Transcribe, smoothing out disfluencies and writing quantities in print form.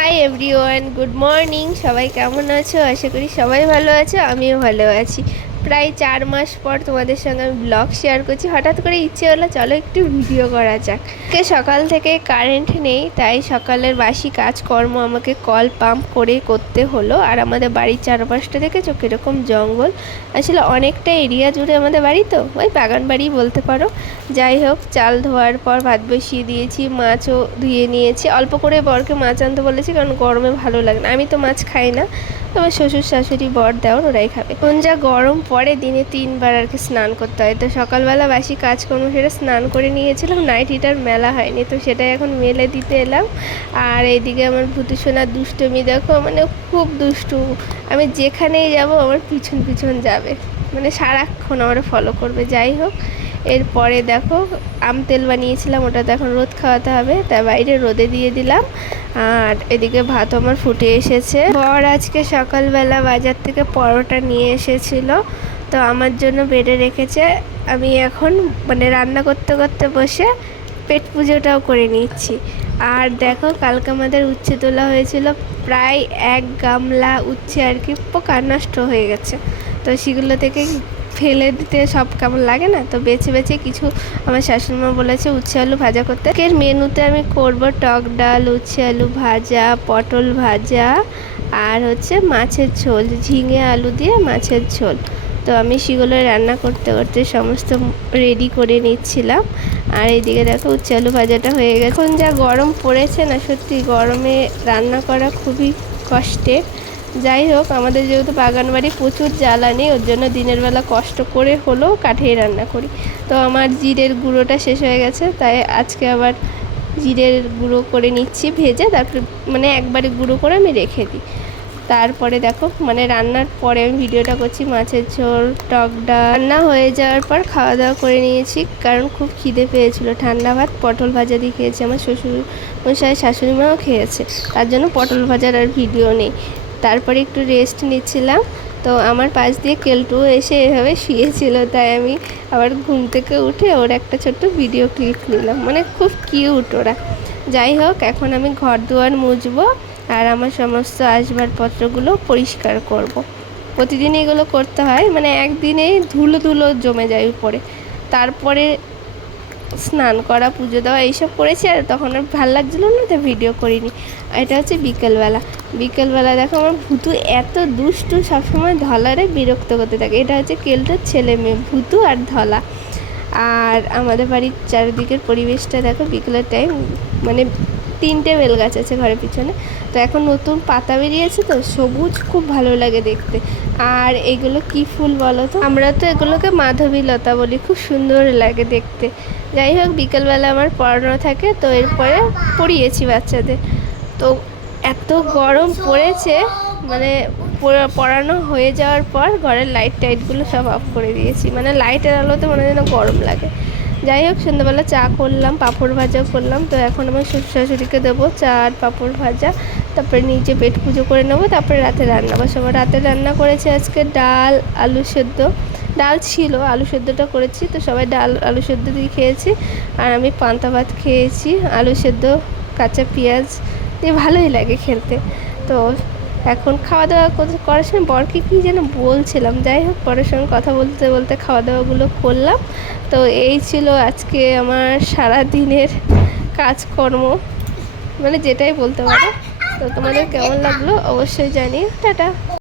Hi everyone, good morning. সবাই কেমন আছো? আশা করি সবাই ভালো আছো, আমিও ভালো আছি। প্রায় 4 মাস পর তোমাদের সঙ্গে আমি ব্লগ শেয়ার করছি। হঠাৎ করে ইচ্ছে হলো চলো একটু ভিডিও করা যাক। সকাল থেকে কারেন্ট নেই, তাই সকালের বাসি কাজকর্ম আমাকে কল পাম্প করে করতে হলো। আর আমাদের বাড়ির চারপাশটা দেখেছো কীরকম জঙ্গল। আসলে অনেকটা এরিয়া জুড়ে আমাদের বাড়ি, তো ওই বাগান বাড়ি বলতে পারো। যাই হোক, চাল ধোয়ার পর ভাত বসিয়ে দিয়েছি, মাছও ধুয়ে নিয়েছি। অল্প করে বরকে মাছ আনতে বলেছি, কারণ গরমে ভালো লাগে না। আমি তো মাছ খাই না, তোমার শ্বশুর শাশুড়ি বর দেওয়ার ওরাই খাবে। এখন যা গরম পরে, দিনে 3বার আর কি স্নান করতে হয়। তো সকালবেলা বাসি কাজকর্ম সেটা স্নান করে নিয়েছিলাম। নাইটিটার মেলা হয়নি, তো সেটাই এখন মেলে দিতে এলাম। আর এইদিকে আমার ভূতু সোনার দুষ্টুমি দেখো, মানে খুব দুষ্টু। আমি যেখানেই যাব আমার পিছন পিছন যাবে, মানে সারাক্ষণ আমার ফলো করবে। যাই হোক, এরপরে দেখো আম তেল বানিয়েছিলাম, ওটা তো এখন রোদ খাওয়াতে হবে, তাই বাইরে রোদে দিয়ে দিলাম। আর এদিকে ভাত আমার ফুটে এসেছে। বর আজকে সকালবেলা বাজার থেকে পরোটা নিয়ে এসেছিল, তো আমার জন্য বেড়ে রেখেছে। আমি এখন মানে রান্না করতে করতে বসে পেট পুজোটাও করে নিচ্ছি। আর দেখো, কালকে আমাদের উচ্ছে তোলা হয়েছিল, প্রায় 1 গামলা উচ্ছে আর কি, পোকা নষ্ট হয়ে গেছে। তো সেগুলো থেকে ফেলে দিতে সব কেমন লাগে না, তো বেছে বেছে কিছু আমার শাশুড়িমা বলেছে উচ্ছে আলু ভাজা করতে। এর মেনুতে আমি করব টক ডাল, উচ্ছে আলু ভাজা, পটল ভাজা, আর হচ্ছে মাছের ঝোল, ঝিঙে আলু দিয়ে মাছের ঝোল। তো আমি সেগুলো রান্না করতে করতে সমস্ত রেডি করে নিচ্ছিলাম। আর এইদিকে দেখো উচ্ছে আলু ভাজাটা হয়ে গেছে। এখন যা গরম পড়েছে না, সত্যি গরমে রান্না করা খুবই কষ্টের। যাই হোক, আমাদের যেহেতু বাগান বাড়ি, প্রচুর জ্বালানি, ওর জন্য দিনের বেলা কষ্ট করে হলেও কাঠেই রান্না করি। তো আমার জিরের গুঁড়োটা শেষ হয়ে গেছে, তাই আজকে আবার জিরের গুঁড়ো করে নিচ্ছি ভেজে, তারপরে মানে একবারে গুঁড়ো করে আমি রেখে দিই। তারপরে দেখো, মানে রান্নার পরে আমি ভিডিওটা করছি। মাছের ঝোল, টক ডাল রান্না হয়ে যাওয়ার পর খাওয়া দাওয়া করে নিয়েছি, কারণ খুব খিদে পেয়েছিল। ঠান্ডা ভাত পটল ভাজা দিয়ে খেয়েছি, আমার শ্বশুর মশাই শাশুড়ি মাও খেয়েছে, তার জন্য পটল ভাজার আর ভিডিও নেই। তারপরে একটু রেস্ট নিচ্ছিলাম, তো আমার পাশ দিয়ে কেলটু এসে এভাবে শুয়েছিল, তাই আমি আবার ঘুম থেকে উঠে ওর একটা ছোট্ট ভিডিও ক্লিপ নিলাম। মানে খুব কিউট ওরা। যাই হোক, এখন আমি ঘর দুয়ার মুছবো আর আমার সমস্ত আসবাবপত্রগুলো পরিষ্কার করব। প্রতিদিন এগুলো করতে হয়, মানে একদিনেই ধুলো ধুলো জমে যায় উপরে। তারপরে স্নান করা, পুজো দেওয়া এইসব করেছি, আর তখন আর ভালো লাগছিলো না, তো ভিডিও করিনি। এটা হচ্ছে বিকেলবেলা। বিকেলবেলা দেখো আমার ভূতু এত দুষ্টু, সবসময় ধলারে বিরক্ত করতে থাকে। এটা হচ্ছে কেলটার ছেলে মেয়ে, ভূতু আর ধলা। আর আমাদের বাড়ির চারিদিকের পরিবেশটা দেখো, বিকেলের টাইম, মানে 3টে বেল গাছ আছে ঘরের পিছনে। তো এখন নতুন পাতা বেরিয়েছে, তো সবুজ, খুব ভালো লাগে দেখতে। আর এগুলো কি ফুল বলো তো? আমরা তো এগুলোকে মাধবীলতা বলি, খুব সুন্দর লাগে দেখতে। যাই হোক, বিকেলবেলা আমার পড়ানো থাকে, তো এরপরে পড়িয়েছি বাচ্চাদের। তো এত গরম পড়েছে, মানে পড়ানো হয়ে যাওয়ার পর ঘরের লাইট টাইটগুলো সব অফ করে দিয়েছি, মানে লাইটের আলোতে মনে যেন গরম লাগে। যাই হোক, সন্ধ্যাবেলা চা করলাম, পাঁপড় ভাজা করলাম। তো এখন আমার শ্বশুর শাশুড়িকে দেবো চা আর পাঁপড় ভাজা, তারপরে নিজে পেট পুজো করে নেবো, তারপরে রাতে রান্না বসাবো। রাতে রান্না করেছে আজকে ডাল, আলু সেদ্ধ। ডাল ছিল, আলু সেদ্ধটা করেছি, তো সবাই ডাল আলু সেদ্ধ দিয়ে খেয়েছি। আর আমি পান্তা ভাত খেয়েছি, আলু সেদ্ধ কাঁচা পেঁয়াজ দিয়ে, ভালোই লাগে খেতে। তো এখন খাওয়া দাওয়া করার সময় বরকে কী যেন বলছিলাম, যাই হোক বরের সঙ্গে কথা বলতে বলতে খাওয়া দাওয়াগুলো করলাম। তো এই ছিল আজকে আমার সারা দিনের কাজকর্ম, মানে যেটাই বলতে পারো। তো তোমাদের কেমন লাগলো অবশ্যই জানিও। টাটা।